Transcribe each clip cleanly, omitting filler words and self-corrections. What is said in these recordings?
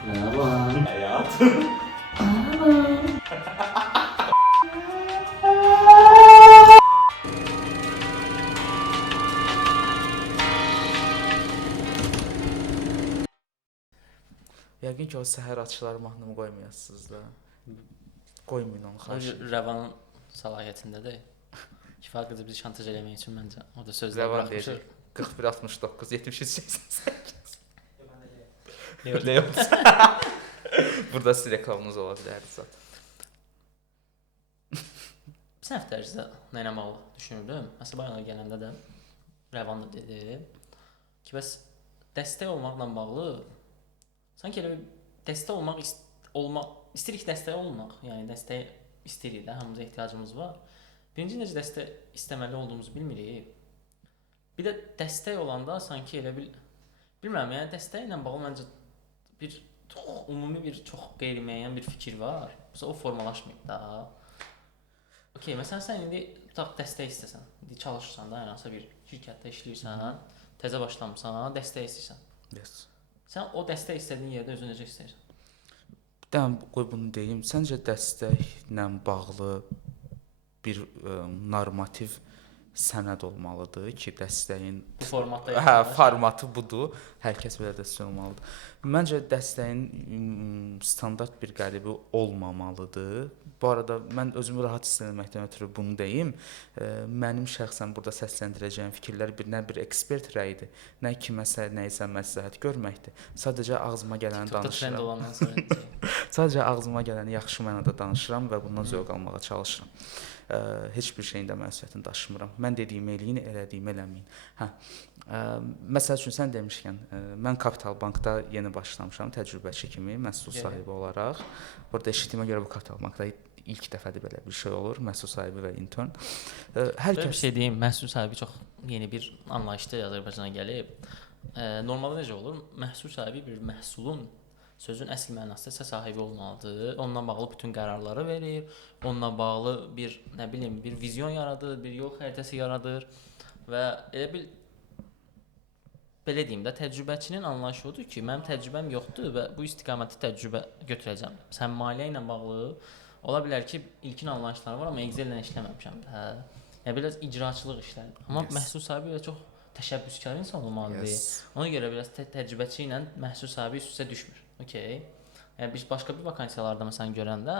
Aman. Hayatım. Aman. Yəqin ki, o səhər açılar mahnımı qoymayasınız da. Qoymayın onu, xahiş edirəm. Rəvanın səlahiyyətindədir. Kifayət qədər bizi şantaj eləmək üçün məncə orada sözlər Rəvan buraxmışıq. deyəcək. 4169 7388. Yox. Leon. Burada sizin reklamınız ola bilər zət. Bir həftə ərzində nə eləməyi düşünürdüm. Məsələn, bayana gələndə də Rəvan da dedi ki, bəs dəstək olmaqla bağlı sanki elə bir dəstək olmaq istəyirik dəstək olmaq. Yəni dəstək istəyirik də, hamımıza ehtiyacımız var. Birinci necə dəstək istəməli olduğumuzu bilmirik. Bir də dəstək olanda sanki elə bilmirəm, yəni dəstəklə bağlı məncə bir ümumi bir çox qeyri-müəyyən bir fikir var. Məsələn, o formalaşmayıb da. Okey, məsələn sən indi tutaq dəstək istəsən, indi çalışırsan da, hansısa bir şirkətdə işləyirsən, təzə başlamısan, dəstək istəyirsən. Yes. Sən o dəstək istədiyin yerdə özün necə istəyirsən? Bir dənə qoy bunu deyim. Səncə dəstəklə bağlı bir normativ sənəd olmalıdır ki, dəstəyin Bu formatda formatı budur. Hər kəs belə dəstək olmalıdır. Məncə dəstəyin standart bir qəlibi olmamalıdır. Bu arada mən özümü rahat hiss etməkdən ötürü bunu deyim. Mənim şəxsən burada səsləndirəcəyim fikirlər nə bir ekspert rəyidir, nə kiməsə nəyisə məsləhət görməkdir. Sadəcə ağzıma gələni danışıram. Trend olandan sonra Sadəcə ağzıma gələni yaxşı mənada danışıram və bundan zövq almağa çalışıram. Heç bir şeyin də məsuliyyətini daşımıram. Mən dediyimi eləyin, elədiyimi eləməyin. Məsəl üçün sən demişkən, mən Kapital Bankda yeni başlamışam təcrübəçi kimi, məhsul sahibi olaraq. Burada eşitdiyimə görə bu Kapital Bankda ilk dəfədir belə bir şey olur, məhsul sahibi və intern. Hər bir şey deyim, məhsul sahibi çox yeni bir anlayışda Azərbaycana gəlib. Normalda necə olur? Məhsul sahibi bir məhsulun sözün əsl mənasında isə sahibi olmalıdır. Onunla bağlı bütün qərarları verir. Onunla bağlı bir, nə bilim, bir vizyon yaradır, bir yol xəritəsi yaradır və elə bil belə deyim də, təcrübəçinin anlayışı odur ki, mənim təcrübəm yoxdur və bu istiqamətdə təcrübə götürəcəm. Sən maliyyə ilə bağlı ola bilər ki, ilkin anlayışlar var, amma Excel ilə işləməmişəm də. Yəni biraz icraçılıq işlədir. Amma məhsul sahibi elə çox təşəbbüskar insan olmalıdır. Ona görə biraz təcrübəçi ilə məhsul sahibi üst-üstə düşmür. Okay. Yəni biz başqa bir vakansiyalarda məsələn görəndə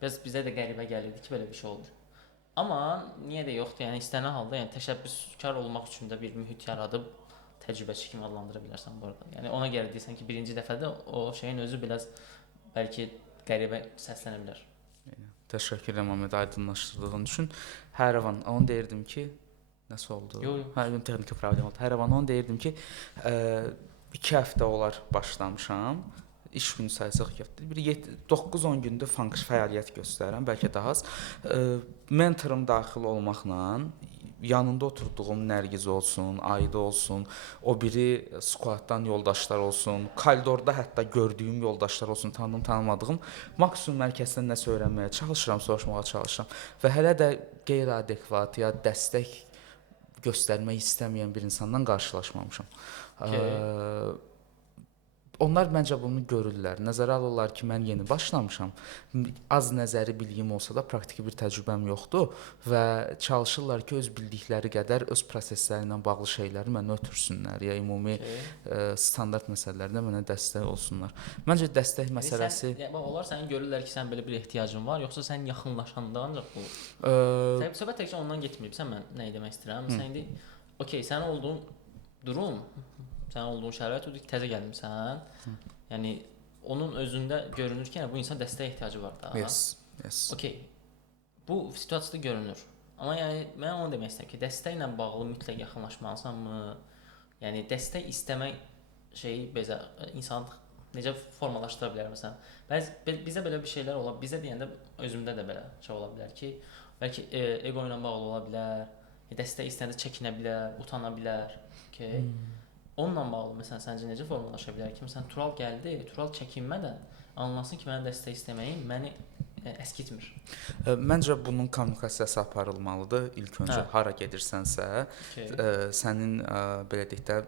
bizə də qəribə gəlirdi ki, belə bir şey olur. Amma niyə də yoxdur? Yəni istənilən halda, yəni təşəbbüskar olmaq üçün də bir mühit yaradıb təcrübəçi kimi adlandıra bilərsən bu arada. Yəni ona görə deyirsən ki, birinci dəfədə o şeyin özü biraz bəlkə qəribə səslənə bilər. Təşəkkür edirəm Ahmet aydınlaşdırdığın üçün. Hər vaxt onu deyirdim ki, nəsə oldu? Hər gün texniki problem oldu. Hər vaxt onu deyirdim ki, 2 həftə olar başlamışam. İş günü sayısaq 2 həftə. Bir 9-10 gündə fəaliyyət göstərirəm, bəlkə daha az. Mentorum daxil olmaqla yanında oturduğum Nərgiz olsun, Ayda olsun, o biri squatdan yoldaşlar olsun, koridorda hətta gördüyüm yoldaşlar olsun, tanıdığım, tanımadığım maksimum mərkəzdən nəsə öyrənməyə çalışıram, soruşmağa çalışıram və hələ də qeyri-adekvat ya dəstək göstərmək istəməyən bir insandan qarşılaşmamışam. Onlar məncə bunu görürlər. Nəzərə alırlar ki, mən yeni başlamışam. Az nəzəri bilgim olsa da praktiki bir təcrübəm yoxdur və çalışırlar ki, öz bildikləri qədər öz prosesləri ilə bağlı şeyləri mənə ötürsünlər ya ümumi standart məsələlərdə mənə dəstək olsunlar. Məncə dəstək məsələsi Onlar sənin görürlər ki, sən belə bir ehtiyacın var, yoxsa sən yaxınlaşanda ancaq bu. Söhbət təkcə ondan getməyib. Sən mən nə demək istəyirəm? Sən indi okey, sənin olduğun durum, sənin olduğun şərait odur ki, təzə gəlmisən. Yəni onun özündə görünür ki, yəni bu insan dəstəyə ehtiyacı var da. Yes. Okey. Bu situasiyada görünür. Amma yəni mən onu demək istəyirəm ki, dəstəklə bağlı mütləq yaxınlaşmalısanmı? Yəni dəstək istəmək şeyi bizə insan necə formalaşdıra bilər məsələn? Bizə belə bir şeylər ola, bizə deyəndə özümdə də belə şey ola bilər ki, bəlkə ego ilə bağlı ola bilər. Dəstək istəyəndə çəkinə bilər, utana bilər. Okay. Onunla bağlı məsələn səncə necə formalaşa bilər ki, məsələn Tural gəldi, Tural çəkinmədən anlasın ki, mənim dəstək istəməyim məni əskitmir. Məncə bunun kommunikasiyası aparılmalıdır. İlk öncə hara gedirsənsə, sənin belə deyək də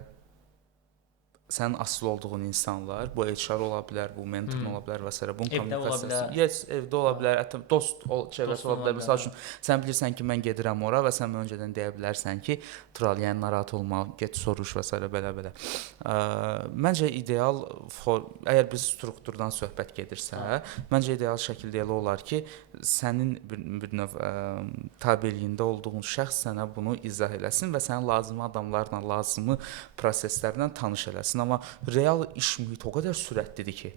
sənin asılı olduğun insanlar, bu HR ola bilər, bu mentorun ola bilər və s. bunun Evdə ola kommunikasiyası. bilər. Yes, evdə ola bilər, hətta dost çevrəsi ola bilər. ola Məsəl bilər. üçün sən bilirsən ki, mən gedirəm ora və sən mənə öncədən deyə bilərsən ki, Tural, yəni narahat olma, get soruş və s. belə. Məncə ideal əgər biz strukturdan söhbət gedirsə, məncə ideal şəkildə elə olar ki, sənin bir növ tabeliyində olduğun şəxs sənə bunu izah eləsin və sənin lazımi adamlarla, lazımi proseslərlə tanış eləsin. Amma real iş mühiti o qədər sürətlidir ki,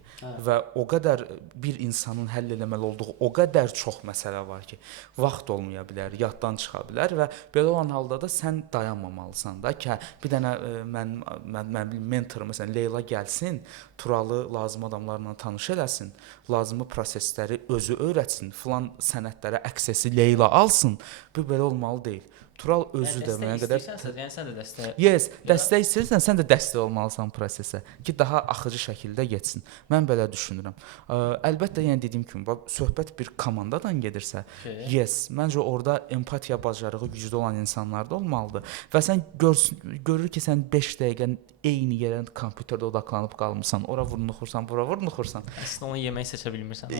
və o qədər bir insanın həll etməli olduğu o qədər çox məsələ var ki, vaxt olmaya bilər, yaddan çıxa bilər və belə olan halda da sən dayanmamalısan da ki, bir dənə mən mentor məsələn Leyla gəlsin, Turalı lazım adamlarla tanış eləsin, lazımi prosesləri özü öyrətsin, filan sənədlərə əksəsi Leyla alsın. Bu belə olmalı deyil. Tural özü də mənə qədər yəni sən də dəstək. Yes, dəstək istəyirsən, sən də dəstək olmalısan prosesə ki, daha axıcı şəkildə getsin. Mən belə düşünürəm. Əlbəttə, yəni dediyim kimi, söhbət bir komandadan gedirsə, yes, məncə orada empatiya bacarığı güclü olan insanlar da olmalıdır. Və sən görür ki, sən 5 dəqiqə eyni yerə kompüterdə odaqlanıb qalmısan, ora vurnuxursan, bura vurnuxursan. Əslində onu yemək seçə bilmirsən.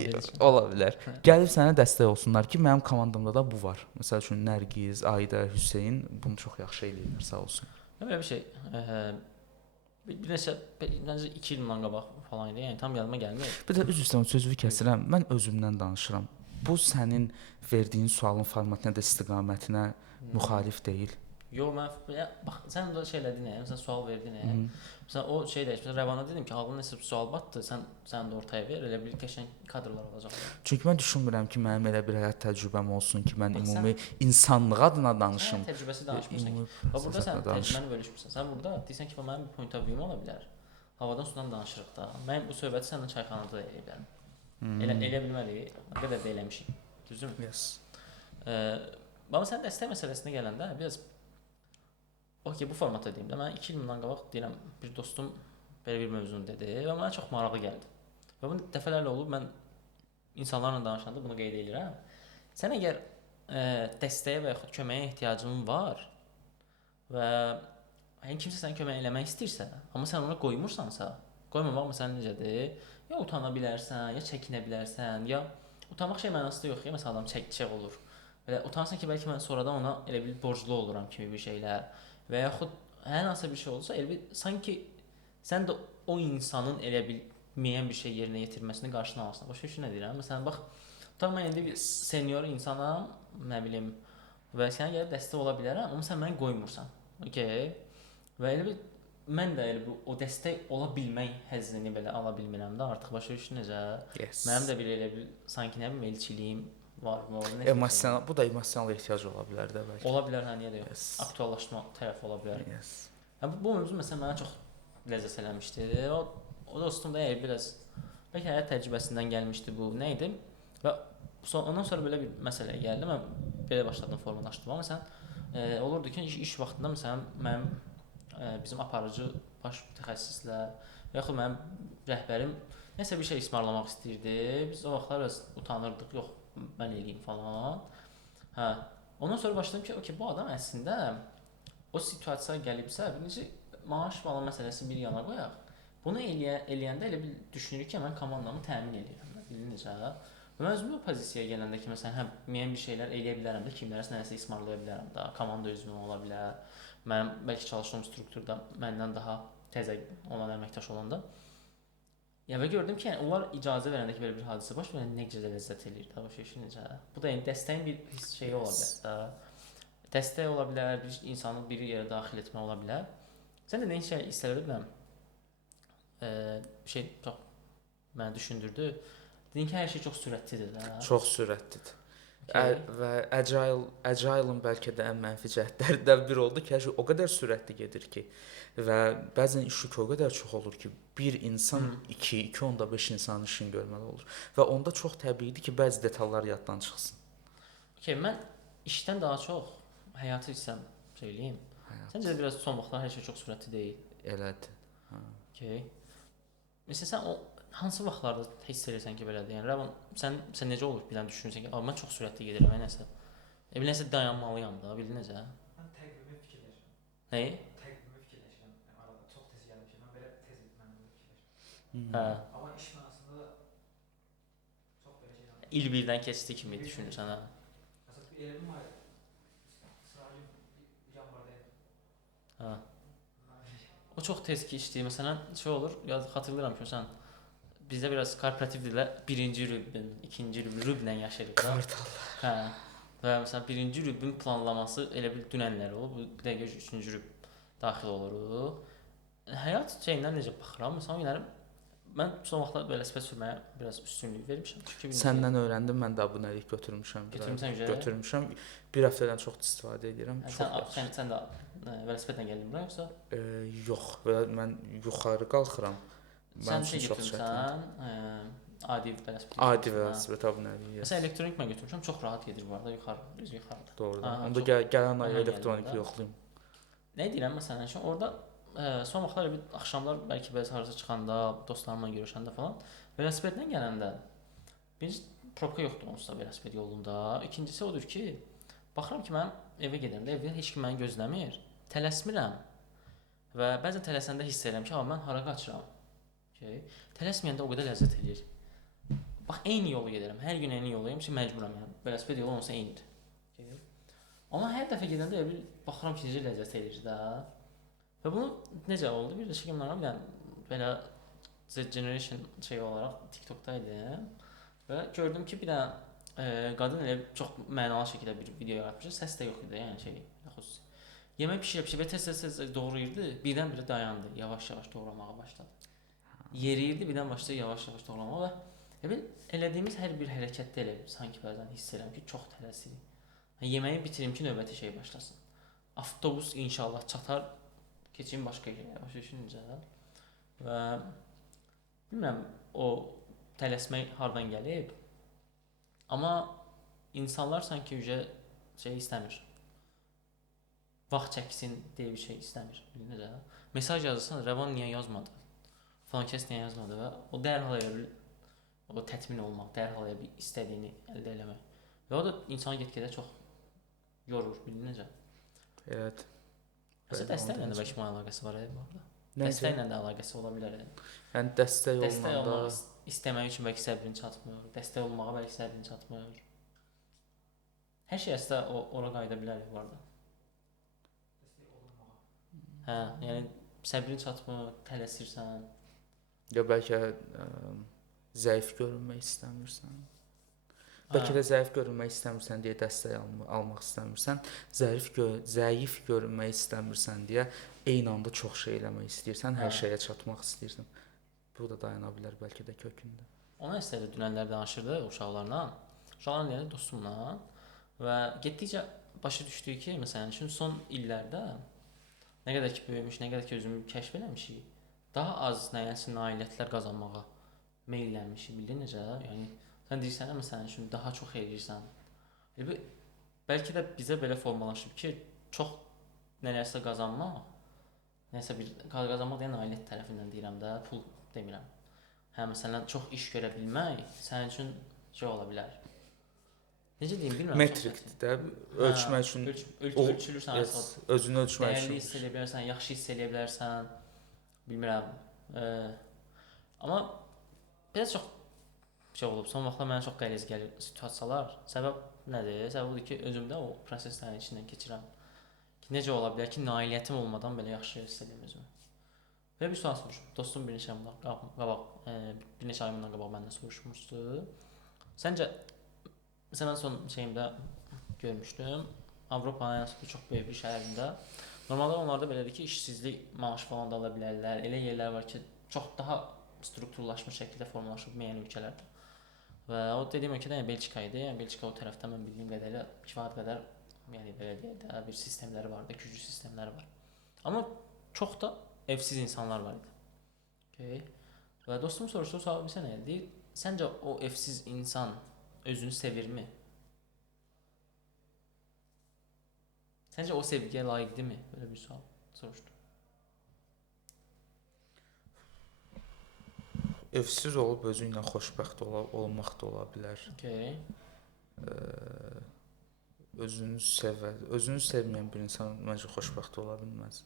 Ola bilər. Gəlib sənə dəstək olsunlar ki, mənim komandamda da bu var. Məsəl üçün Nərgiz, Ayda, Hüseyn bunu çox yaxşı eləyirlər, sağ olsun. Belə bir şey. Bir neçə məncə 2 il bundan qabaq falan idi. Yəni tam yadıma gəlmir. Bir də üzr istəyirəm, sözünü kəsirəm. Mən özümdən danışıram. Bu sənin verdiyin sualın formatına da istiqamətinə müxalif deyil. Yox, mən bax sən də şey elədin, məsələn sual verdin. Məsələn o şey deyir, məsələn Rəvana dedim ki, ağlına nəsə bir sual batdı, sən də ortaya ver, elə bir qəşəng kadrlar olacaq. Çünki mən düşünmürəm ki, mənim elə bir həyat təcrübəm olsun ki, mən ümumi insanlıq adına danışım. Sən təcrübəsi danışmırsan ki. Bax burada sən təcrübəni bölüşmürsən. Sən burada deyirsən ki, mənim bir point of view ola bilər. Havadan sudan danışırıq da. Mən bu söhbəti səndən çayxanada eləyə bilərəm. Elə bilməliyik. O qədər də eləmişik. Düzdürmü? Yes. Amma sən dəstək məsələsinə gələndə biraz okey, bu formatda deyim də. Mən 2 il bundan qabaq deyirəm, bir dostum belə bir mövzunu dedi və mənə çox maraqlı gəldi. Və bu dəfələrlə olub, mən insanlarla danışanda bunu qeyd edirəm. Sən əgər dəstəyə və yaxud köməyə ehtiyacın var və yəni kimsə sənə kömək eləmək istəyirsə, amma sən ona qoymursansa, qoymamaq məsələn necədir? Ya utana bilərsən, ya çəkinə bilərsən, ya utanmaq şey mənasında yox, ya məsələn adam çək olur. Belə utanırsan ki, bəlkə mən sonradan ona elə bir borclu oluram kimi bir şeylər. Və yaxud hər hansı bir şey olsa, elə bir sanki sən də o insanın elə bir müəyyən bir şey yerinə yetirməsini qarşına alırsan. Başqa şey nə deyirəm? Məsələn, bax, tutaq mən indi bir senior insanam, nə bilim, və sənə gəlib dəstək ola bilərəm, amma sən məni qoymursan. Okay? Və elə bir mən də elə bir o dəstək ola bilmək həzzini belə ala bilmirəm də artıq başqa şey necə? Yes. Mənim də bir elə bir sanki nə bilim elçiliyim var mı? Emosional, bu da emosional ehtiyac ola bilər də bəlkə. Ola bilər, hə, niyə də yox. Yes. Aktuallaşma tərəfi ola bilər. Yes. Hə, bu mövzu məsələn mənə çox ləzzət eləmişdi. O dostum da biraz bəlkə həyat təcrübəsindən gəlmişdi bu. Nə idi? Və ondan sonra belə bir məsələyə gəldi. Mən belə başladım formalaşdırmağa. Məsələn, olurdu ki, iş vaxtında məsələn mənim bizim aparıcı baş mütəxəssislər və yaxud mənim rəhbərim nəsə bir şey ismarlamaq istəyirdi. Biz o vaxtlar biraz utanırdıq. Yox, mən eləyim falan. Hə. Ondan sonra başladım ki, okey, bu adam əslində o situasiyaya gəlibsə, birinci maaş falan məsələsi bir yana qoyaq. Bunu eləyəndə elə bir düşünürük ki, mən komandamı təmin edirəm. Necə? Və mən özümü o pozisiyaya gələndə ki, məsələn, həm müəyyən bir şeylər eləyə bilərəm də, kimlərəsə nəsə ismarlaya bilərəm də, komanda üzvü ola bilər. Mənim bəlkə çalışdığım strukturda məndən daha təzə olan əməkdaş olanda. Ya və gördüm ki, yəni onlar icazə verəndə ki, belə bir hadisə baş verəndə necə də ləzzət eləyir də o şey necə. Bu da yəni dəstəyin bir şeyi ola bilər də. Dəstək ola bilər, bir insanı bir yerə daxil etmə ola bilər. Sən də nə şey istədi bilmirəm. Bir şey çox məni düşündürdü. Dedin ki, hər şey çox sürətlidir də. Çox sürətlidir. Və agile-ın bəlkə də ən mənfi cəhətlərindən biri oldu ki, hər şey o qədər sürətli gedir ki və bəzən iş yükü o qədər çox olur ki, bir insan 2.5 insanın işini görməli olur. Və onda çox təbiidir ki, bəzi detallar yaddan çıxsın. Okay, mən işdən daha çox həyatı hissəm söyləyim. Səncə də biraz son vaxtlar hər şey çox sürətli deyil? Elədir. Okay. Məsələn, sən o hansı vaxtlarda hiss edirsən ki, belədir? Yəni Rəvan, sən necə olur bilən düşünürsən ki, mən çox sürətli gedirəm, nəsə. Nəsə dayanmalıyam da, bildin necə? Mən təqvimi fikirləşirəm. Nəyi? Təqvimi fikirləşirəm. Arada çox tez gəlir ki, mən belə Hə. Amma iş mənasında çox belə şey. İl birdən keçdi kimi düşünürsən hə. Hə. O çox tez keçdi. Məsələn, şey olur, xatırlayıram ki, sən bizdə biraz korporativ dilə birinci rübün, ikinci rüblə yaşayırıq da. Kvartal. Hə. Və məsələn birinci rübün planlaması elə bil dünənlər olub. Bir dəqiqə üçüncü rüb daxil olur. Həyat şeyindən necə baxıram? Məsələn, mən son vaxtlar velosiped sürməyə biraz üstünlük vermişəm. Çünki Səndən öyrəndim, mən də abunəlik götürmüşəm. Götürmüşəm. Bir həftədən çox istifadə edirəm. Sən də velosipedlə gəldin bura yoxsa? Yox, mən yuxarı qalxıram. Sən şey götürmüsən? Adi velosiped. Adi velosiped abunəliyi. Məsələn, elektronik mən götürmüşəm, çox rahat gedir bu arada, yuxarı, düz yuxarıda. Doğrudan. Onda gələn ay elektronik yoxlayım. Nə deyirəm məsələn, şimdi orada son vaxtlar bir axşamlar bəlkə bəzi harasa çıxanda, dostlarımla görüşəndə falan velosipedlə gələndə birinci probka yoxdur onsuz da velosiped yolunda. İkincisi odur ki, baxıram ki, mən evə gedəndə evdə heç kim məni gözləmir, tələsmirəm və bəzən tələsəndə hiss edirəm ki, mən hara qaçıram. Tələsməyəndə o qədər ləzzət eləyir. Bax, eyni yolu gedirəm, hər gün eyni yoldayım ki, məcburam yəni. Velosiped yolu olsa eynidir. Amma hər dəfə gedəndə elə baxıram ki, necə ləzzət eləyir də. Və bunu necə oldu? Bir də şey gəlmərəm, yəni belə Z Generation şey olaraq TikTokda idim və gördüm ki, bir dənə qadın elə çox mənalı şəkildə bir video yaratmış. Səs də yox idi, yəni şey, xüsusi. Yemək bişirib və tez-tez doğrayırdı, birdən-birə dayandı, yavaş-yavaş doğramağa başladı. Yeriyirdi, birdən başladı yavaş-yavaş doğramağa və elədiyimiz hər bir hərəkətdə elə sanki bəzən hiss edirəm ki, çox tələsirik. Yeməyi bitirim ki, növbəti şey başlasın. Avtobus inşallah çatar, keçim başqa yerə, başa düşüncə. Və bilmirəm, o tələsmək hardan gəlib. Amma insanlar sanki şey istəmir. Vaxt çəksin deyə bir şey istəmir. Necə? Mesaj yazırsan, Rəvan niyə yazmadı? Falan kəs niyə yazmadı və o dərhal o tətmin olmaq, dərhal bir istədiyini əldə eləmək. Və o da insanı get-gedə çox yorur, bildin necə? Evet. Məsələn, dəstəklə də bəlkə əlaqəsi var bu arada. Dəstəklə də əlaqəsi ola bilər. Yəni dəstək olmanda istəmək üçün bəlkə səbrin çatmır, dəstək olmağa bəlkə səbrin çatmır. Hər şey əslində ora qayıda bilər bu arada. Dəstək olmağa. Hə, yəni səbrin çatmır, tələsirsən. Ya bəlkə zəif görünmək istəmirsən. Bəlkə də zəif görünmək istəmirsən deyə dəstək almaq istəmirsən. Zəif görünmək istəmirsən deyə eyni anda çox şey eləmək istəyirsən, hər şeyə çatmaq istəyirsən. Bu da dayana bilər bəlkə də kökündə. Ona istədi dünənlər danışırdı uşaqlarla. Uşaqlarla deyəndə dostumla və getdikcə başa düşdük ki, məsələn, son illərdə nə qədər ki böyümüş, nə qədər ki özümü kəşf eləmişik, daha az nəyənsə nailiyyətlər qazanmağa meyllənmişik, bildin necə? Yəni sən deyirsən, məsələn, üçün daha çox eləyirsən. Bəlkə də bizə belə formalaşıb ki, çox nələrsə qazanmaq, nəsə bir qazanmaq deyən nailiyyət tərəfindən deyirəm də, pul demirəm. Hə, məsələn, çox iş görə bilmək sənin üçün şey ola bilər. Necə deyim, bilmirəm. Metrikdir də, ölçmək üçün. Ölçülürsən, özünü ölçmək üçün. Dəyərli hiss edə bilərsən, yaxşı hiss edə bilərsən, bilmirəm. Amma belə çox şey olub, son vaxtlar mənə çox qəliz gəlir situasiyalar. Səbəb nədir? Səbəb odur ki, özümdə o proseslərin içindən keçirəm. Ki, necə ola bilər ki, nailiyyətim olmadan belə yaxşı hiss edim özümü. Və bir sual soruşum. Dostum bir neçə ay bundan qabaq məndən soruşmuşdu. Səncə, məsələn, mən son şeyimdə görmüşdüm. Avropanın çox böyük bir şəhərində. Normalda onlarda belədir ki, işsizlik maaşı falan da ala bilərlər. Elə yerlər var ki, çox daha strukturlaşmış şəkildə formalaşıb müəyyən ölkələrdə. Və o dediyim ölkədə Belçika idi. Yəni Belçika o tərəfdə mən bildiyim qədərilə kifayət qədər, yəni belə deyək də, bir sistemləri var da, güclü sistemləri var. Amma çox da evsiz insanlar var idi. Okay. Və dostum soruşdu, sual bilsən nə idi? Səncə o evsiz insan özünü sevirmi? Səncə o sevgiyə layiqdirmi? Belə bir sual soruşdu. Evsiz olub özü ilə xoşbəxt olmaq da ola bilər. Okay. Özünü sevməyən bir insan məncə xoşbəxt ola bilməz.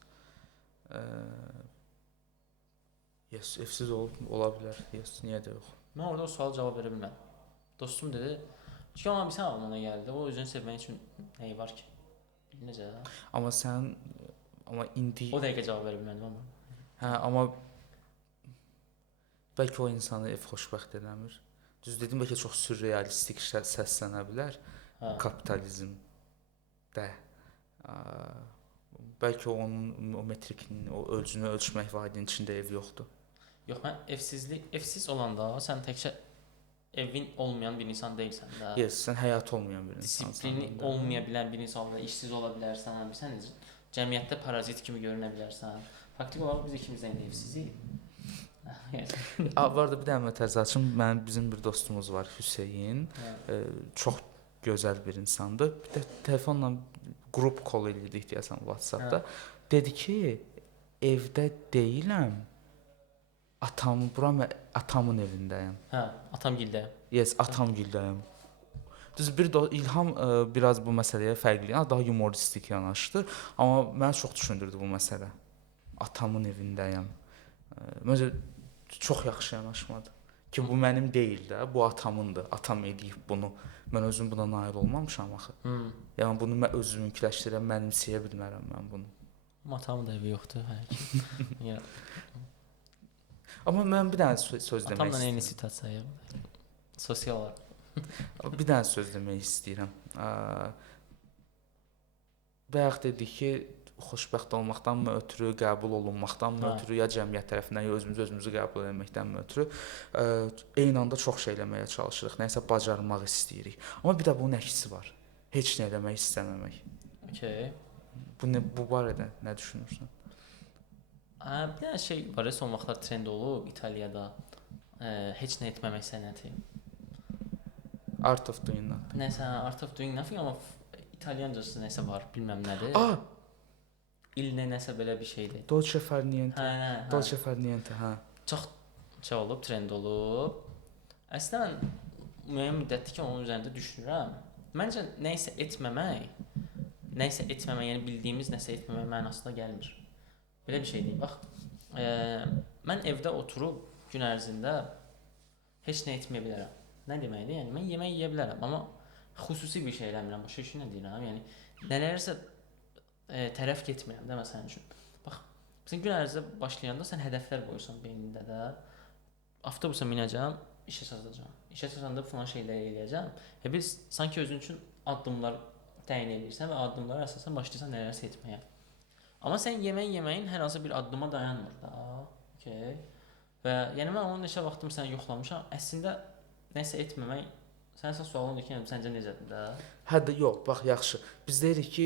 Yes, evsiz ola bilər. Yes, niyə də yox. Mən orada o suala cavab verə bilmədim. Dostum dedi, "Ki amma bir sən ağlına gəldi. O özünü sevmək üçün nəyi var ki?" Necə? Amma indi O dəqiqə cavab verə bilmədim amma. amma bəlkə o insanı ev xoşbəxt eləmir. Düz dedim, bəlkə çox sürrealistik səslənə bilər. Kapitalizmdə. Bəlkə onun o metrikinin, o ölçünü ölçmək vahidinin içində ev yoxdur. Yox, mən evsiz olanda sən təkcə evin olmayan bir insan deyilsən də. Yes, sən həyatı olmayan bir insansan. Disiplini olmaya bilən bir insan və işsiz ola bilərsən, sən cəmiyyətdə parazit kimi görünə bilərsən. Faktiki olaraq biz ikimiz də evsizik. Var da bir dənə təzəçim, bizim bir dostumuz var, Hüseyn. Çox gözəl bir insandır. Bir də telefonla qrup call elədik deyəsən WhatsApp-da. Dedi ki, evdə deyiləm. Atamın evindəyəm. Atamgildəyəm. Yes, atamgildəyəm. Düz İlham biraz bu məsələyə fərqli, daha humoristik yanaşdı, amma məni çox düşündürdü bu məsələ. Atamın evindəyəm. Məncə çox yaxşı yanaşmadı. Ki bu mənim deyil də, bu atamındır. Atam edib bunu. Mən özüm buna nail olmamışam axı. Yəni bunu mən özümünkiləşdirəm, mənimsəyə bilmərəm mən bunu. Atamın da evi yoxdur, həqiqətən. Amma mən bir dənə söz demək istəyirəm. Atamla eyni situasiyaya. Sosial olaraq. Bir dənə söz demək istəyirəm. Bayaq dedik ki, xoşbəxt olmaqdanmı ötürü, qəbul olunmaqdanmı ötürü, ya cəmiyyət tərəfindən, ya özümüzü qəbul etməkdənmi ötürü eyni anda çox şey eləməyə çalışırıq, nəyisə bacarmaq istəyirik. Amma bir də bunun əksi var. Heç nə eləmək istəməmək. Okay. Bu barədə nə düşünürsən? Bir dənə şey var, son vaxtlar trend olub İtaliyada. Heç nə etməmək sənəti. Art of doing nothing. Nəsə, art of doing nothing, amma İtalyancası nəsə var, bilməm nədir. İllə nəsə belə bir şeydir. Dolce far niente. Dolce far niente, hə. Çox olub, trend olub. Əslində mən müəyyən müddətdir ki, onun üzərində düşünürəm. Məncə nəyisə etməmək, yəni bildiyimiz nəsə etməmək mənasına gəlmir. Belə bir şey deyil. Bax, mən evdə oturub gün ərzində heç nə etməyə bilərəm. Nə deməkdir? Yəni mən yemək yeyə bilərəm, amma xüsusi bir şey eləmirəm. Başa düşürsən nə deyirəm? Yəni nələrsə tərəf getmirəm də məsələn üçün. Bax, sən gün ərzində başlayanda sən hədəflər qoyursan beynində də. Avtobusa minəcəm, işə çatacağam. İşə çatanda falan şeyləri eləyəcəm. Biz sanki özün üçün addımlar təyin edirsən və addımlara əsasən başlayırsan nələrsə etməyə. Amma sən yeməyin hər hansı bir addıma dayanmır da. Okay. Və yəni mən onu neçə vaxtım səni yoxlamışam. Əslində nəsə etməmək Sənsə sualın ki, səncə necədir də? Hətta yox, bax yaxşı. Biz deyirik ki,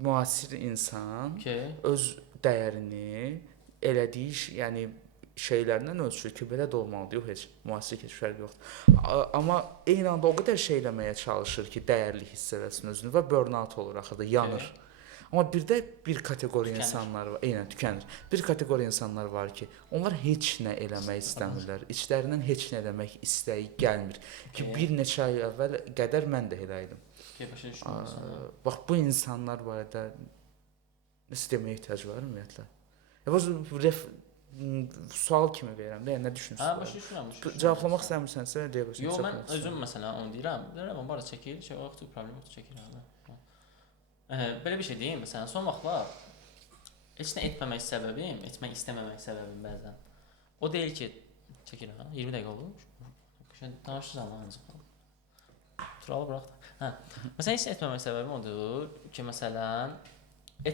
müasir insan öz dəyərini elədiyi, yəni şeylərdən ölçür ki, belə də olmalıdır. Yox heç, müasir heç fərqi yoxdur. Amma eyni anda o qədər şey eləməyə çalışır ki, dəyərli hiss eləsin özünü və burnout olur axırda, yanır. Amma bir kateqoriya insanlar var, eynən tükənir. Bir kateqoriya insanlar var ki, onlar heç nə eləmək istəmirlər. İçlərindən heç nə eləmək istəyi gəlmir. Ki bir neçə ay əvvəl qədər mən də elə idim. Bax bu insanlar barədə nəsə deməyə ehtiyac var ümumiyyətlə. Sual kimi verirəm də, yəni nə düşünürsən? Başa düşürəm. Cavablamaq istəmirsənsə deyə bilərsən. Yox, mən özüm məsələn onu deyirəm. Deyirəm, bu arada çəkil, o vaxt problem yoxdur, çəkil. Belə bir şey deyim, məsələn, son vaxtlar heç nə etməmək səbəbim, etmək istəməmək səbəbim bəzən. O deyil ki, çəkil ha, 20 dəqiqə olmuş. Danışırsan lan ancaq. Turalı burax da. Məsələn, heç nə etməmək səbəbim odur ki, məsələn,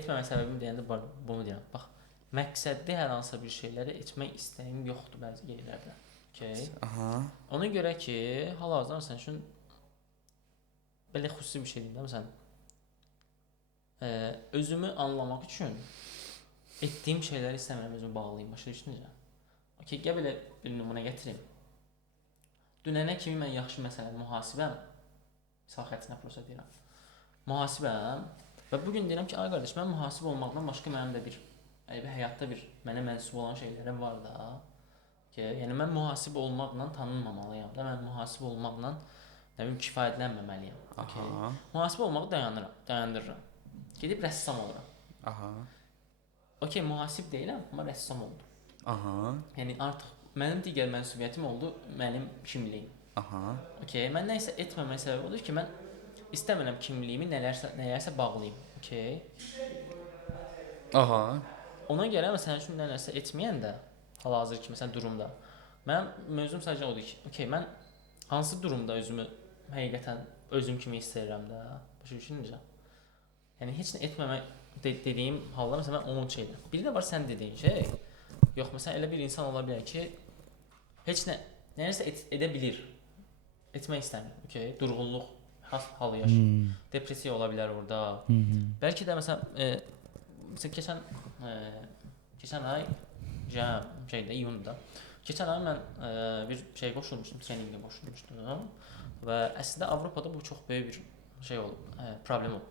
etməmək səbəbim deyəndə bunu deyirəm. Bax, məqsədli hər hansı bir şeyləri etmək istəyim yoxdur bəzi yerlərdə. Okay. Ona görə ki, hal-hazırda məsələn üçün belə xüsusi bir şey deyim də, məsələn, özümü anlamaq üçün etdiyim şeyləri istəmirəm özümü bağlayım, başa düşdünüz? Okay, gəl belə bir nümunə gətirim. Dünənə kimi mən yaxşı məsələn mühasibəm, misal xəttinə prosa deyirəm. Mühasibəm və bugün deyirəm ki, ay qardaş, mən mühasib olmaqdan başqa mənim də bir həyatda bir mənə mənsub olan şeylərim var da. Okay, yəni mən mühasib olmaqla tanınmamalıyam da, mən mühasib olmaqla nə bilim kifayətlənməməliyəm. Okay. Mühasib olmağı dayandırıram. Gedib rəssam oluram. Okay, mühasib deyiləm, amma rəssam oldum. Aha. Yəni artıq mənim digər mənsubiyyətim oldu, mənim kimliyim. Aha. Okay, mən nə isə etməmək səbəbi odur ki, mən istəmirəm kimliyimi nələrsə bağlayım. Okay. Aha. Ona görə məsələn üçün nələrsə etməyəndə, hal-hazır ki, məsələn durumda, mənim mövzum sadəcə odur ki, okay, mən hansı durumda özümü həqiqətən özüm kimi hiss edirəm də, başa düşürsən? Yəni heç nə etməmək dediyim halda məsələn mən onun şeydir. Biri də var sən dediyin şey. Yox, məsələn elə bir insan ola bilər ki, heç nəsə edə bilir. Etmək istəmir. Okay, durğunluq halı yaşayır. Depressiya ola bilər orada. Bəlkə də məsələn keçən ay iyunda. Keçən ay mən bir şey qoşulmuşdum, treninqə qoşulmuşdum və əslində Avropada bu çox böyük bir şey olub, problem olub.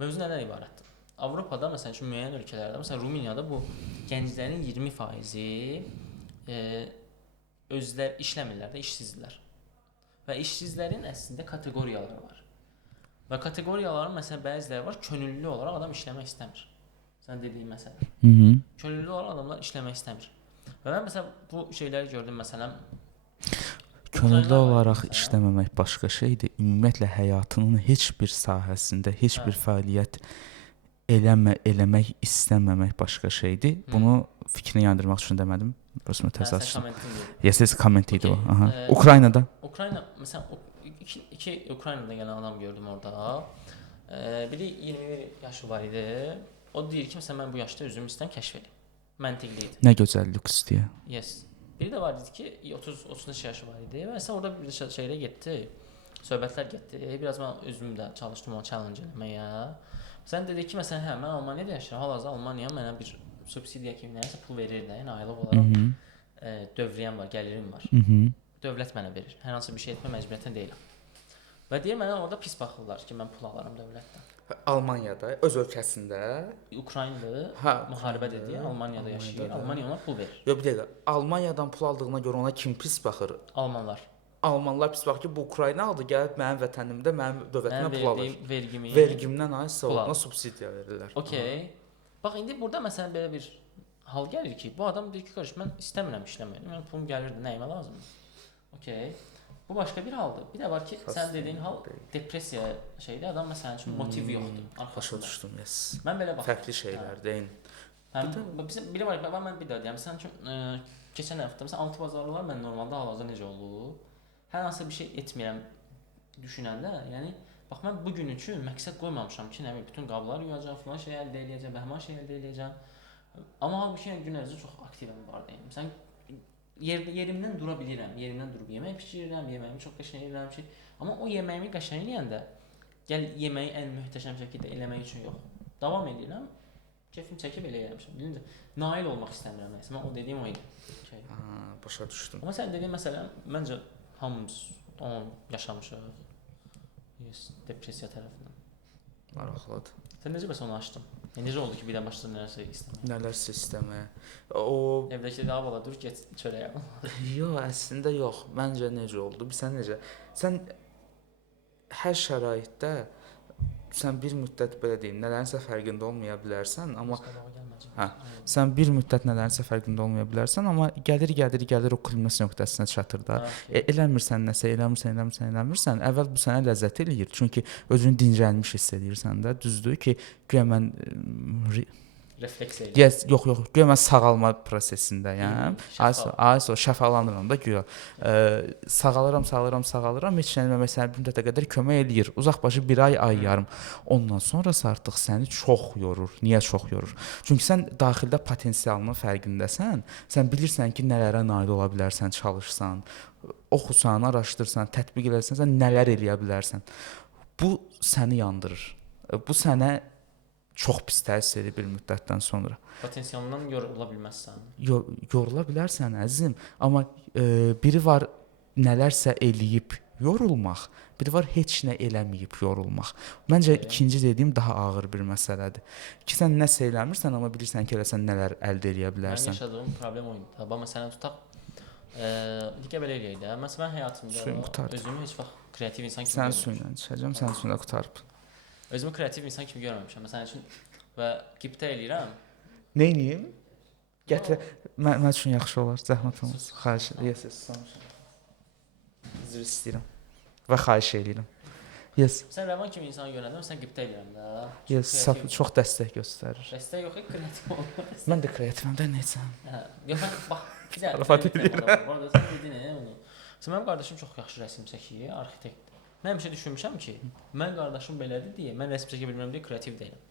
Mövzu nədən ibarətdir? Avropada məsələn üçün müəyyən ölkələrdə, məsələn Rumeniyada bu gənclərin 20% özləri işləmirlər də, işsizdirlər. Və işsizlərin əslində kateqoriyaları var. Və kateqoriyaların məsələn bəziləri var, könüllü olaraq adam işləmək istəmir. Sən dediyin məsələ. Könüllü olaraq adamlar işləmək istəmir. Və mən məsələn bu şeyləri gördüm məsələn. Könüllü olaraq işləməmək başqa şeydir. Ümumiyyətlə həyatının heç bir sahəsində heç bir fəaliyyət eləmək istəməmək başqa şeydir. Bunu fikrini yandırmaq üçün demədim. Burası tez açdım. Yes, komment idi o. Aha. Ukraynada. Ukrayna məsələn iki Ukraynadan gələn adam gördüm orada. Biri 21 yaşı var idi. O deyir ki, məsələn mən bu yaşda özümü istəyirəm kəşf edeyim. Məntiqli idi. Nə gözəl lüks deyə. Yes. Biri də var idi ki, 30-33 yaşı var idi. Və məsələn orada bir şeylə getdi. Söhbətlər getdi. Biraz mən özüm də çalışdım o challenge eləməyə. Sən dedi ki, məsələn, mən Almaniyada yaşayıram. Hal-hazırda Almaniya mənə bir subsidiya kimi nəsə pul verir də, yəni aylıq olaraq dövriyyəm var, gəlirim var. Dövlət mənə verir. Hər hansı bir şey etmə məcburiyyətində deyiləm. Və deyir mənə orada pis baxırlar ki, mən pul alaram dövlətdən. Almaniyada, öz ölkəsində Ukraynalı müharibə dedi, Almaniyada yaşayır. Almaniya ona pul verir. Yox, bir dəqiqə. Almaniyadan pul aldığına görə ona kim pis baxır? Almanlar. Almanlar pis baxır ki, bu Ukraynalıdır, gəlib mənim vətənimdə mənim dövlətimə pul alır. Vergimdən aysa ona subsidiya verirlər. Okay. Bax indi burada məsələn belə bir hal gəlir ki, bu adam deyir ki, qardaş mən istəmirəm işləməyi. Mənim pulum gəlirdi, nəyimə lazımdır? Okay. Bu başqa bir haldır. Bir də var ki, sən dediyin hal depressiya şeydir. Adam məsələn üçün motiv yoxdur. Başa düşdüm, yes. Mən belə baxıram. Fərqli şeylərdir. Bizim biri var, mən bir daha deyim. Məsələn üçün keçən həftə məsələn 6 bazarlar mən normalda hal-hazırda necə olub? Hər hansı bir şey etmirəm düşünəndə, yəni bax mən bu gün üçün məqsəd qoymamışam ki, nə bilim bütün qablar yuyacağam, falan şey əldə edəcəm, bəhman şey əldə edəcəm. Amma halbuki gün ərzində çox aktivəm bardayım. Məsələn yerimdən dura bilirəm, yerimdən durub yemək bişirirəm, yeməyimi çox qəşəng edirəm ki, amma o yeməyimi qəşəng eləyəndə gəl yeməyi ən möhtəşəm şəkildə eləmək üçün yox. Davam edirəm, keyfim çəkib elə eləmişəm. Bilincə nail olmaq istəmirəm məsələn. O dediyim o idi. Okay. Başa düşdüm. Amma sən dediyin məsələn məncə hamımız onu yaşamışıq. Yes, depressiya tərəfindən. Maraqlıdır. Sən necə bəs onu açdın? Necə oldu ki, bir də başladın nələrsə istəməyə? Nələrsə istəməyə. O evdəki də bala dur get çörəyə. Yox, əslində yox. Məncə necə oldu? Sən necə? Sən hər şəraitdə sən bir müddət belə deyim, nələrinsə fərqində olmaya bilərsən, amma sən bir müddət nələrinsə fərqində olmaya bilərsən, amma gəlir o kulminasiya nöqtəsinə çatır da. Eləmirsən nəsə, eləmirsən, əvvəl bu sənə ləzzət eləyir. Çünki özünü dincəlmiş hiss edirsən də. Düzdür ki, güya mən refleks eləyir. Yes, yox, güya mən sağalma prosesindəyəm. Ayso şəfalanıram da güya. Sağalıram, heç nə etməmək sənə bir müddətə qədər kömək eləyir. Uzaqbaşı 1 ay yarım. Ondan sonrası artıq səni çox yorur. Niyə çox yorur? Çünki sən daxildə potensialının fərqindəsən. Sən bilirsən ki, nələrə nail ola bilərsən, çalışsan, oxusan, araşdırsan, tətbiq edərsən, sən nələr eləyə bilərsən. Bu səni yandırır. Bu sənə çox pis təsir edir bir müddətdən sonra. Potensialından yorula bilməzsən. Yorula bilərsən əzizim, amma biri var nələrsə eləyib yorulmaq, biri var heç nə eləməyib yorulmaq. Məncə ikinci dediyim daha ağır bir məsələdir. Ki sən nəsə eləmirsən, amma bilirsən ki, eləsən nələr əldə edə bilərsən. Mən yaşadığım problem o idi. Amma məsələn tutaq digə belə eləyək də. Məsələn mən həyatımda özümü heç vaxt kreativ insan kimi görməmişəm. Sən suyla içəcəm, sən suyla qutarıb. Özümü kreativ insan kimi görməmişəm. Məsələn üçün və qibtə eləyirəm. Neyniyim? Gətir. Mən üçün yaxşı olar, zəhmət olmaz. Xahiş edirəm. Yes, susamışam. Üzr istəyirəm və xahiş edirəm. Yes. Sən Rəvan kimi insanı görəndə sən qibtə edirəm də. Yes, çox dəstək göstərir. Dəstək yox, kreativ olmaq. Mən də kreativəm də nəsən? Hə, yox mən bax, Zarafat edirəm. Burada sən dedin onu. Mənim qardaşım çox yaxşı rəsm çəkir, arxitekt. Mən həmişə düşünmüşəm ki, mən qardaşım belədir deyə mən rəsm çəkə bilmirəm deyə kreativ deyiləm.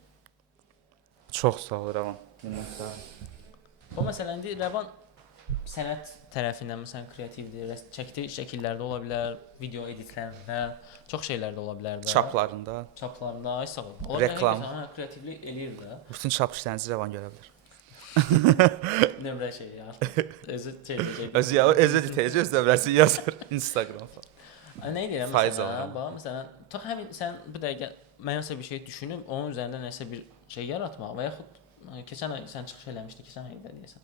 Çox sağ ol Rəvan. Minnətdaram. O məsələn indi Rəvan sənət tərəfindən məsələn kreativdir, çəkdiyi şəkillərdə ola bilər, video editlərində, çox şeylərdə ola bilər də. Çaplarında, ay sağ ol. Reklam. Kreativlik eləyir də. Bütün çap işlərinizi Rəvan görə bilər. Nömrə şey ya. Özü çəkəcək. Özü editəcək, öz nömrəsini yazır Instagram falan. Nə edirəm məsələn? Bax məsələn, həmin sən bu dəqiqə mənsə bir şey düşünüb, onun üzərində nəsə bir şey yaratmaq və yaxud keçən ay sən çıxış eləmişdin, keçən ay deyəsən.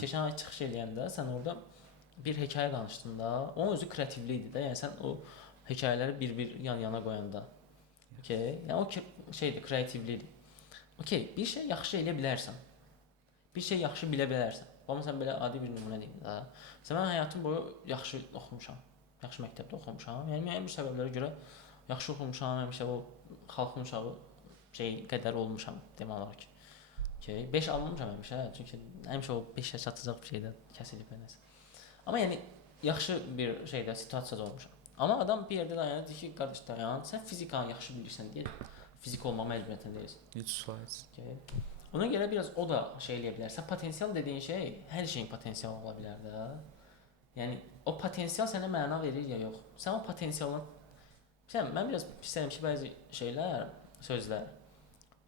Keçən ay çıxış eləyəndə sən orada bir hekayə danışdın da. Onun özü kreativlik idi də. Yəni sən o hekayələri bir-bir yan-yana qoyanda. Okay? Yəni o şeydir, kreativlikdir. Okay, bir şey yaxşı eləyə bilərsən. Bir şey yaxşı bilə bilərsən. Bax sən belə adi bir nümunə deyim də. Mən həyatım boyu yaxşı oxumuşam. Yaxşı məktəbdə oxumuşam. Yəni müəyyən bir səbəblərə görə yaxşı oxumuşam, həmişə o xalqın uşağı qədər olmuşam demək olar ki. 5 almamışam həmişə, çünki həmişə o 5-ə çatacaq bir şeydə kəsilib nəsə. Amma yəni yaxşı bir şeydə situasiyada olmuşam. Amma adam bir yerdə dayanır deyir ki, qardaş dayan, sən fizikanı yaxşı bilirsən deyə fizik olmaq məcburiyyətində deyilsən. 100%. Ona görə biraz o da şey eləyə bilər. Sən potensial dediyin şey hər şeyin potensialı ola bilər də. Yəni o potensial sənə məna verir ya yox. Sən o potensialın mən biraz istəyirəm ki, bəzi şeylər, sözlər.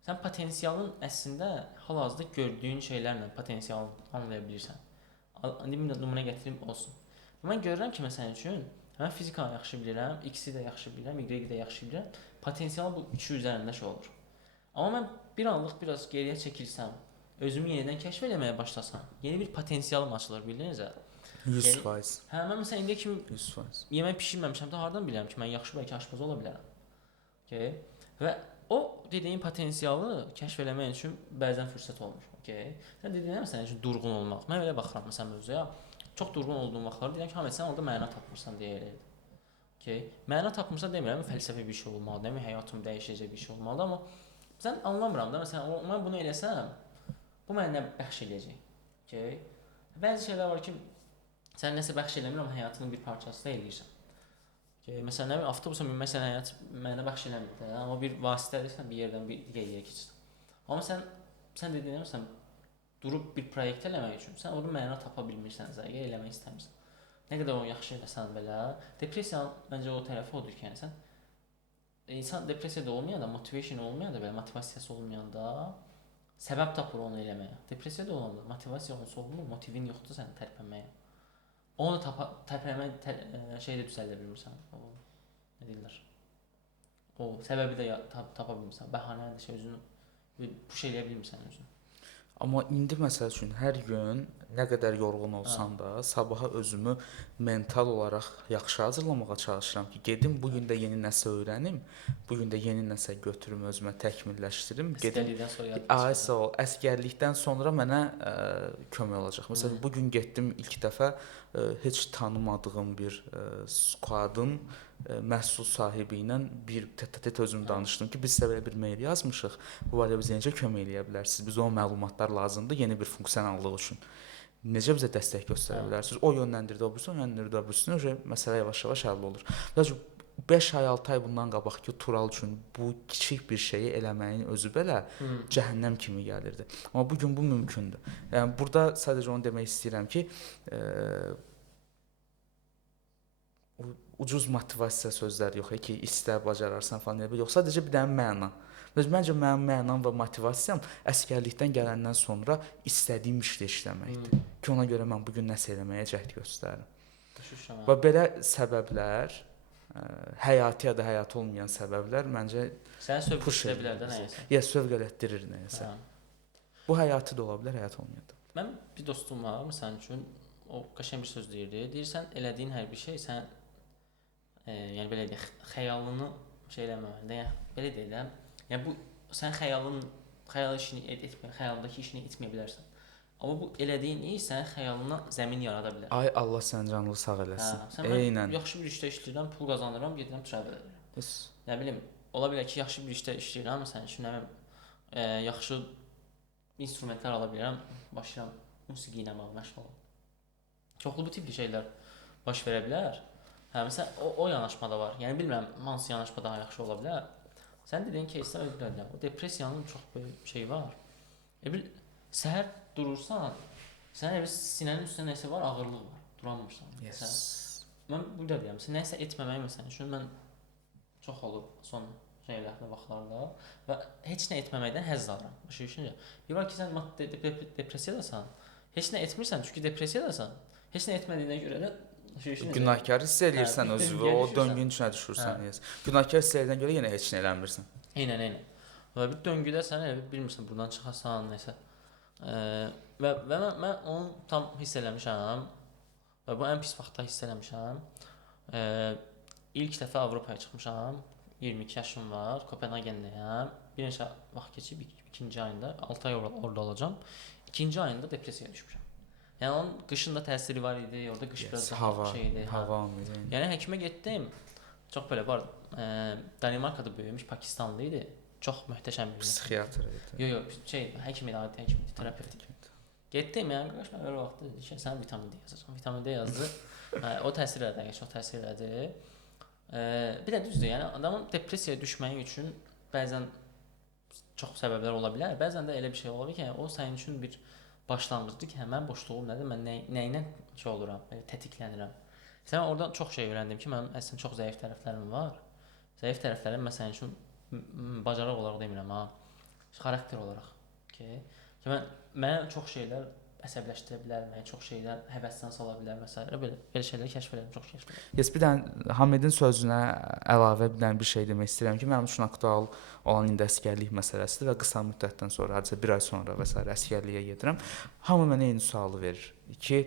Sən potensialın əslində hal-hazırda gördüyün şeylərlə potensialını anlaya bilirsən. İndi bir nümunə gətirim olsun. Mən görürəm ki, məsəl üçün, mən fizikanı yaxşı bilirəm, X-i də yaxşı bilirəm, Y-i də yaxşı bilirəm. Potensial bu üçü üzərində şey olur. Amma mən bir anlıq biraz geriyə çəkilsəm, özümü yenidən kəşf etməyə başlasam, yeni bir potensialım açılır, bildinizə? 100%. Hə, mən məsələn indi kimi 100%. yemək bişirməmişəm də hardan bilirəm ki, mən yaxşı bəlkə aşpaz ola bilərəm. Okay? Və o dediyin potensialı kəşf eləmək üçün bəzən fürsət olmur. Okay? Sən dediyin məsələn üçün durğun olmaq. Mən elə baxıram məsələn mövzuya. Çox durğun olduğum vaxtlarda deyirəm ki, Həməd sən orada məna tapmırsan deyə eləyirdim. Okay? Məna tapmırsan demirəm, fəlsəfi bir şey olmalıdır, demək həyatım dəyişəcək bir şey olmalıdır, amma sən anlamıram da məsələn mən bunu eləsəm, bu mənə nə bəxş eləyəcək. Okay? Bəzi şeylər var ki, sən nəsə bəxş eləmir, amma həyatının bir parçası da eləyirsən. Məsələn, nə bilim, avtobusa minmək sənə həyat mənə bəxş eləmir də, amma bir vasitədirsən bir yerdən bir digər yerə keçirsən. Amma sən dediyin sən durub bir proyekt eləmək üçün, sən orada məna tapa bilmirsən, ya eləmək istəmirsən. Nə qədər onu yaxşı eləsən belə, depressiyanın məncə o tərəfi odur ki, yəni sən insan depressiyada olmayanda, motivation olmayanda, belə motivasiyası olmayanda səbəb tapır onu eləməyə. Depressiyada olanda motivasiya olmur, motivin yoxdur sənin tərpənməyə. Onu tərpənmək şeylə düzəldə bilmirsən. Nə deyirlər? O səbəbi də tapa bilmirsən. Bəhanə də özünü push eləyə bilmirsən özünü. Amma indi məsəl üçün hər gün nə qədər yorğun olsam da, sabaha özümü mental olaraq yaxşı hazırlamağa çalışıram ki, gedim bu gün də yeni nəsə öyrənim, bu gün də yeni nəsə götürüm özümə təkmilləşdirim. Əsgərlikdən sonra sağ ol. Əsgərlikdən sonra mənə kömək olacaq. Məsələn, bu gün getdim ilk dəfə heç tanımadığım bir squadın məhsul sahibi ilə bir tət-a-tət özüm danışdım ki, biz sizə belə bir mail yazmışıq. Bu barədə bizə necə kömək eləyə bilərsiniz? Bizə o məlumatlar lazımdır yeni bir funksionallıq üçün. Necə bizə dəstək göstərə bilərsiniz? O yönləndirdi, o birisi, məsələ yavaş-yavaş həll olur. 5 ay, 6 ay bundan qabaq ki, Tural üçün bu kiçik bir şeyi eləməyin özü belə cəhənnəm kimi gəlirdi. Amma bu gün bu mümkündür. Yəni burada sadəcə onu demək istəyirəm ki, ucuz motivasiya sözləri yox ki, istə, bacararsan falan yox, sadəcə bir dənə məna. Məncə mənim mənam və motivasiyam əsgərlikdən gələndən sonra istədiyim işdə işləməkdir. Ki ona görə mən bu gün nəsə eləməyə cəhd göstərirəm. Və belə səbəblər, həyati ya da həyati olmayan səbəblər məncə səni sövq etdirə bilər də nəyəsə. Ya sövq elətdirir nəyəsə. Bu həyati də ola bilər, həyati olmayan da. Mən bir dostum var, məsələn üçün o qəşəng bir söz deyirdi. Deyirsən elədiyin hər bir şey sən yəni belə deyək, xəyalını şey eləməməlidir. Yəni belə deyirəm. Yəni bu sən xəyal işini xəyaldakı işini etməyə bilərsən. Amma bu elədiyin iş sənin xəyalına zəmin yarada bilər. Ay Allah sənin canını sağ eləsin. Sən mən yaxşı bir işdə işləyirəm, pul qazanıram, gedirəm travel edirəm. Nə bilim, ola bilər ki, yaxşı bir işdə işləyirəm, sənin üçün nə bilim, yaxşı instrumentlər ala bilirəm, başlayıram musiqi ilə məşğul olum. Çoxlu bu tipli şeylər baş verə bilər. Məsələn, o yanaşmada var. Yəni bilmirəm, hansı yanaşma daha yaxşı ola bilər. Sən dediyin кейsdə özlərinə, o depressiyanın çox böyük şeyi var. Bir səhər durursan, sənin sinənin üstündə nəsə var, ağırlıq var. Duranmırsan. Yes. Mən burada deyirəm, nəsə etməmək məsələn üçün mən çox olub son şeylərdə, vaxtlarda və heç nə etməməkdən həzz alıram. Başa düşürsən? Bir var ki, sən depressiyadasan, heç nə etmirsən, çünki depressiyadasan. Heç nə etmədiyinə görə də günahkar hiss edirsən özünü, o döngünün içinə düşürsən. Günahkar hiss edəndən görə yenə heç nə eləmirsən. Eynən. Və bir döngüdəsən, bilmirsən buradan çıxasan, nəsə. Və mən onu tam hiss eləmişəm. Və bu ən pis vaxtda hiss eləmişəm. İlk dəfə Avropaya çıxmışam. 22 yaşım var, Kopenhagendəyəm. Bir neçə vaxt keçib ikinci ayında 6 ay orada olacağam. İkinci ayında depressiyaya düşmüşəm. Yəni onun qışında təsiri var idi, orada qış biraz şey idi. Hava idi. Yəni həkimə getdim. Çox belə var. Danimarkada böyümüş, Pakistanlı idi. Çox möhtəşəm bir psixiatr idi. Yox, həkim idi, adi həkim idi, terapevt idi. Getdim, yəni qardaş mən öyle vaxt dedi ki, sən vitamin D yazacaqsan. Vitamin D yazdı. O təsir elədi, çox təsir elədi. Bir də düzdür, yəni adamın depressiyaya düşməyi üçün bəzən çox səbəblər ola bilər. Bəzən də elə bir şey ola bilər ki, yəni, o sənin üçün bir başlanğıcdır ki, mənim boşluğum nədir? Mən nəyinə şey oluram, tetiklənirəm. Sən oradan çox şey öyrəndim ki, mənim əslində çox zəif tərəflərim var. Zəif tərəflərim mən sənin üçün bacarıq olaraq demirəm, xarakter olaraq ki, mənə çox şeylər əsəbləşdirə bilər, mənə çox şeylər həvəsdən sala bilər məsələ. Belə şeyləri kəşf edirəm, çox kəşf edirəm. Yes, bir dənə Hamidin sözünə əlavə bir şey demək istəyirəm ki, mənim üçün aktual olan indi əsgərlik məsələsidir və qısa müddətdən sonra, hardasa 1 ay sonra və s. əsgərliyə gedirəm. Hamı mənə eyni sualı verir ki,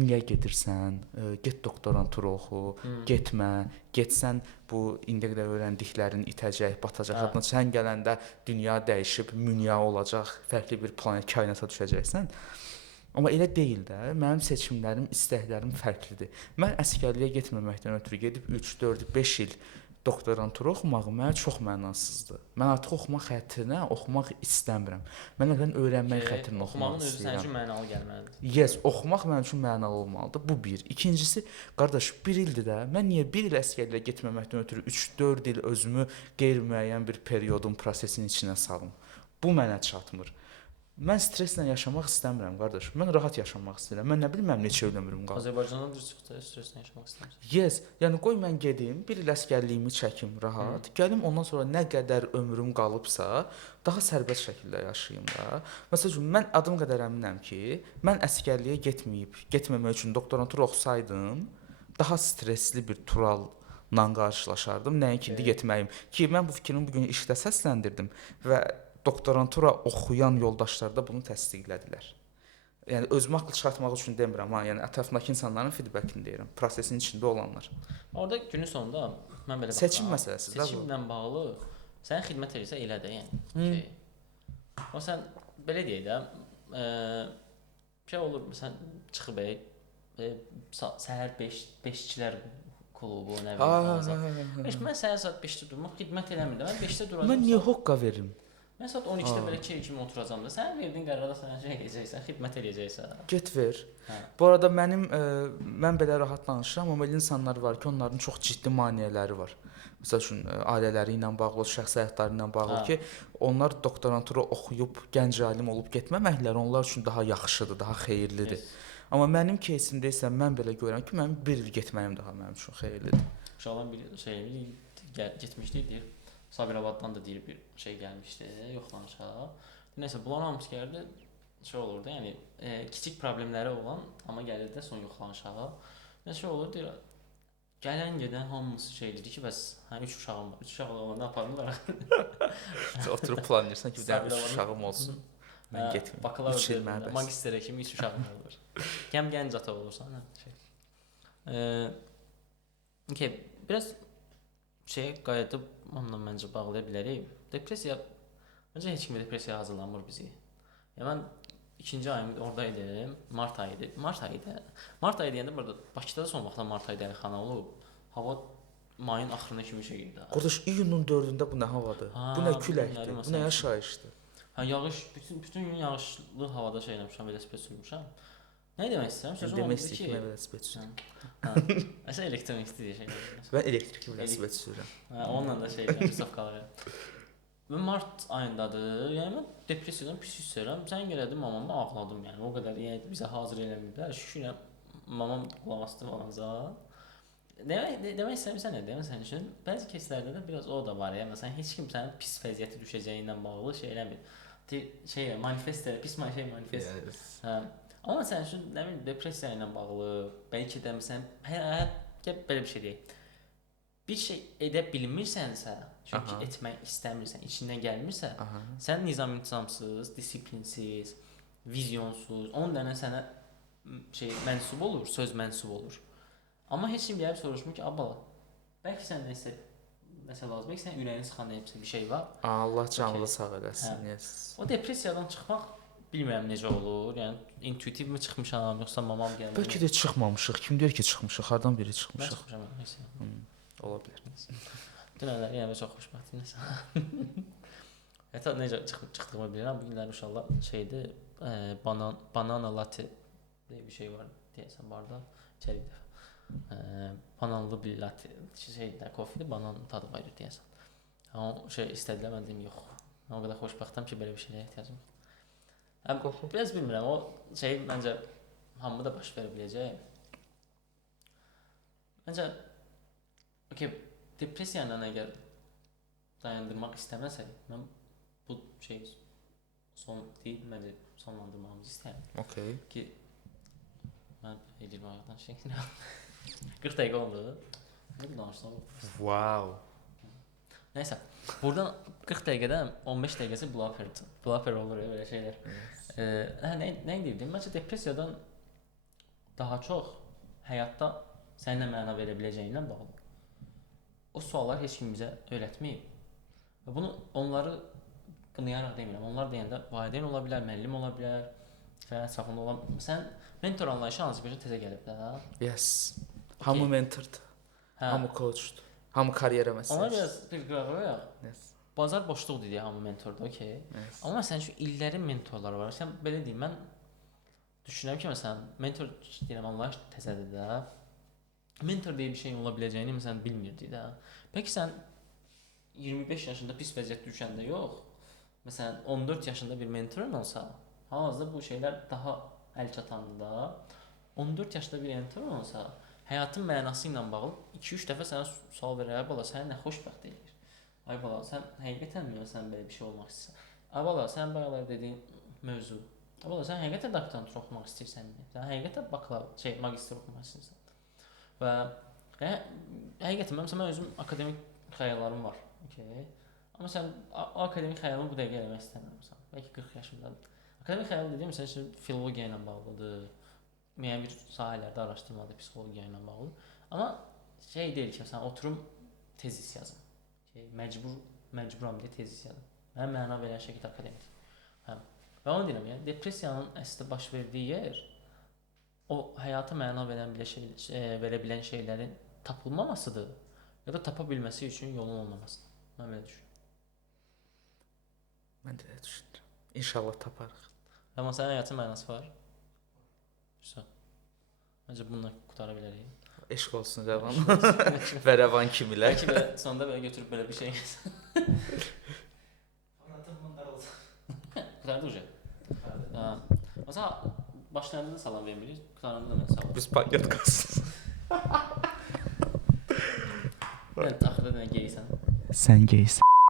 niyə gedirsən? Get doktorantura oxu, getmə, getsən bu indiyə qədər öyrəndiklərin itəcək, batacaq. Hətta sən gələndə dünya dəyişib, münya olacaq, fərqli bir planet, kainata düşəcəksən. Amma elə deyil də. Mənim seçimlərim, istəklərim fərqlidir. Mən əsgərliyə getməməkdən ötürü gedib 3, 4, 5 il doktorantura oxumağı mənə çox mənasızdır. Mən artıq oxumaq xətrinə oxumaq istəmirəm. Mən nədən öyrənmək xətrinə oxumaq istəyirəm. Oxumağın özü sənin üçün mənalı gəlməlidir. Yes, oxumaq mənim üçün mənalı olmalıdır. Bu bir. İkincisi, qardaş, 1 ildir də. Mən niyə 1 il əsgərliyə getməməkdən ötürü 3-4 il özümü qeyri-müəyyən bir periodun, prosesin içinə salım? Bu mənə çatmır. Mən stresslə yaşamaq istəmirəm, qardaş. Mən rahat yaşamaq istəyirəm. Mən nə bilim mənim neçə il ömrüm qalıb. Azərbaycandan düz çıxdı, stresslə yaşamaq istəmirsən. Yes, yəni qoy mən gedim, 1 il əsgərliyimi çəkim rahat. Gəlim ondan sonra nə qədər ömrüm qalıbsa, daha sərbəst şəkildə yaşayım da. Məsələn, mən adım qədər əminəm ki, mən əsgərliyə getməmək üçün doktorantura oxusaydım, daha stressli bir turalla qarşılaşardım. Nəinki indi getməyim. Ki mən bu fikrimi bu gün işdə səsləndirdim və doktorantura oxuyan yoldaşlar da bunu təsdiqlədilər. Yəni özümü haqlı çıxartmaq üçün demirəm, yəni ətrafındakı insanların feedbackini deyirəm, prosesin içində olanlar. Orada günün sonunda mən belə seçim məsələsidir. Seçimlə bağlı sən xidmət edirsən elə də, yəni. O sən belə deyək də, şey olur, məsələn, çıxıb səhər 5-çilər klubu, nə bilim. Mən səhər saat 5-də durmaq xidmət eləmirəm. Mən 5-də duracağam. Mən niyə hoqqa verim? Mən saat 12-də belə key kimi oturacağam da. Sən verdiyin qərarda sən şey edəcəksən, xidmət edəcəksən. Get ver. Bu arada mən belə rahat danışıram, amma elə insanlar var ki, onların çox ciddi maneələri var. Məsələn, ailələri ilə bağlı, şəxsi həyatları ilə bağlı ki, onlar doktorantura oxuyub gənc alim olub getməməkləri onlar üçün daha yaxşıdır, daha xeyirlidir. Amma mənim кейsimdə isə mən belə görürəm ki, mənim 1 il getməyim daha mənim üçün xeyirlidir. Uşaqlar bir şey getmişdi deyir. Sabirabaddan da deyir bir şey gəlmişdi, yoxlanışa. Nəsə bulan hamısı gəldi, şey olurdu, yəni kiçik problemləri olan, amma gəlirdi son yoxlanışa. Nəsə olur deyir, gələn gedən hamısı şey deyir ki, bəs 3 uşağım var. 3 uşaq olanda aparırlar. Oturub planlayırsan ki, bir dənə 3 uşağım olsun. Mən getməyim. Bakalavr magistrə kimi 3 uşağım olur. Gənc ata olursan, şey. Biraz qayıdıb onunla məncə bağlaya bilərik. Depressiya, məncə heç kimə depressiyaya hazırlanmır bizi. Yəni mən ikinci ayım oradaydım. Mart ayı idi. Mart ayı deyəndə burada Bakıda da son vaxtlar mart ayı dəlixana olub. Hava mayın axırına kimi şey idi. Qardaş iyunun 4-də bu nə havadır? Bu nə küləkdir? Bu nə yaşayışdır? Ha yağış bütün gün yağışlı havada şey eləmişəm, velosiped sürmüşəm. Nə demək istəyirəm? Sözüm Demək oldu istəyir ki, ki, mən velosiped sürürəm. Əsə elektronikli deyə şey. Mən elektrik velosiped sürürəm. Hə, onunla da şey safqalar. Və mart ayındadır. Yəni mən depressiyadan pis hiss edirəm. Sən gələdim mamama ağladım yəni. O qədər yəni bizə hazır eləməyiblər. Şükür mamam qulaq asdı falanca. Demək istəmirsən nə deyim sənin üçün? Bəzi кейslərdə də biraz o da var ya. Məsələn, heç kim sənin pis vəziyyətə düşəcəyi ilə bağlı şey eləmir. Şey manifest pis şey manifest. Yes. Hə. Amma sənin üçün nə bilim depressiya ilə bağlı, bəlkə də məsələn həyat belə bir şey deyil. Bir şey edə bilmirsənsə, çünki etmək istəmirsən, içindən gəlmirsə, sən nizam-intizamsız, disiplinsiz, vizyonsuz, 10 dənə sənə şey mənsub olur, söz mənsub olur. Amma heç kim gəlib soruşmur ki, abala, bəlkə sən nəsə lazım, bəlkə sən ürəyini sıxan bir şey var. Allah canını sağ eləsin. Yes. O depressiyadan çıxmaq bilmirəm necə olur. Yəni intuitivmi çıxmışam, yoxsa mamam gəldi. Bəlkə də çıxmamışıq. Kim deyir ki, çıxmışıq? Hardan biri Mən çıxmışıq? çıxmışam, nəsə. Ola bilər. Dünənlər yəni çox xoşbəxtim nəsə. Hətta necə çıxdığımı bilirəm. Bu günlər inşallah şeydir, banana latte deyə bir şey var deyəsən barda. İçəri bir dəfə. Bananlı bir latte şeydə kofedir, banan tadı var deyəsən. Amma şey istədilər, mən dedim yox. Mən o qədər xoşbəxtəm ki, belə bir şeyə ehtiyacım yoxdur. Biraz bilmirəm, o şey məncə hamı da baş verə biləcək. Məncə depressiyanı əgər dayandırmaq istəməsək, mən bu şey məncə sonlandırmağımızı istəyirəm. Okay. Ki mən edirəm ayaqdan şey 40 dəqiqə oldu. Nə danışsam? Wow. Nəysə, buradan 40 dəqiqədən 15 dəqiqəsi blooper olur ya belə şeylər. Nə deyirdim? Məncə depressiyadan daha çox həyatda sənə məna verə biləcəyindən bağlı. O suallar heç kim bizə öyrətməyib. Və bunu onları qınayaraq demirəm. Onlar deyəndə valideyn ola bilər, müəllim ola bilər, və ətrafında olan sən mentor anlayışı hansı bir tezə gəlib də. Yes. Hamı mentordur. Hamı coachdur. Hamı karyera məsələsi. Ona biraz bir qıraqlayaq. Yes. Bazar boşluq deyə hamı mentordur, okey. Yes. Amma məsələn şu illərin mentorları var. Sən belə deyim, mən düşünürəm ki, məsələn mentor deyirəm anlayış təzədir də. Mentor deyə bir şeyin ola biləcəyini məsələn bilmirdik də. Bəlkə sən 25 yaşında pis vəziyyətdə düşəndə yox, məsələn 14 yaşında bir mentorun olsa, hal-hazırda bu şeylər daha əl çatandır da. 14 yaşında bir mentorun olsa, həyatın mənası ilə bağlı 2-3 dəfə sənə sual verir, ay bala, səni nə xoşbəxt edir? Ay bala, sən həqiqətənmi sən belə bir şey olmaq istəyirsən? Ay bala, sən bayaqlar dediyin mövzu. Ay bala, sən həqiqətən doktorantur oxumaq istəyirsənmi? Sən həqiqətən magistr oxumaq istəyirsən? Və həqiqətən mən özüm akademik xəyallarım var. Okay. Amma sən akademik xəyalını bu dəqiqə eləmək istəmirsən. Bəlkə 40 yaşımdadır. Akademik xəyal dediyim məsələn üçün filologiya ilə bağlıdır. Müəyyən bir sahələrdə araşdırmadır, psixologiya ilə bağlı. Amma şey deyil ki, sən oturum tezis yazım. Məcburam deyə tezis yazım. Mənə məna verən şəkildə akademik. Və onu deyirəm, yəni depressiyanın əslində baş verdiyi yer o həyata məna verə bilən şeylərin tapılmamasıdır ya da tapa bilməsi üçün yolun olmamasıdır. Mən belə düşünürəm. Mən də düşünürəm. İnşallah taparıq. Amma sənin həyatın mənası var. Güzel. Məncə bununla qutara bilərik. Eşq olsun Rəvan. Və Rəvan kimilər. Bəlkə belə sonunda belə götürüb belə bir şey Fanatım bunlar oldu. qutardı uca. Mesela başlarında da salam vermirik, qutarında da mən salam. Biz paket qalsın. Yəni axırda da geysən. Sən geysən.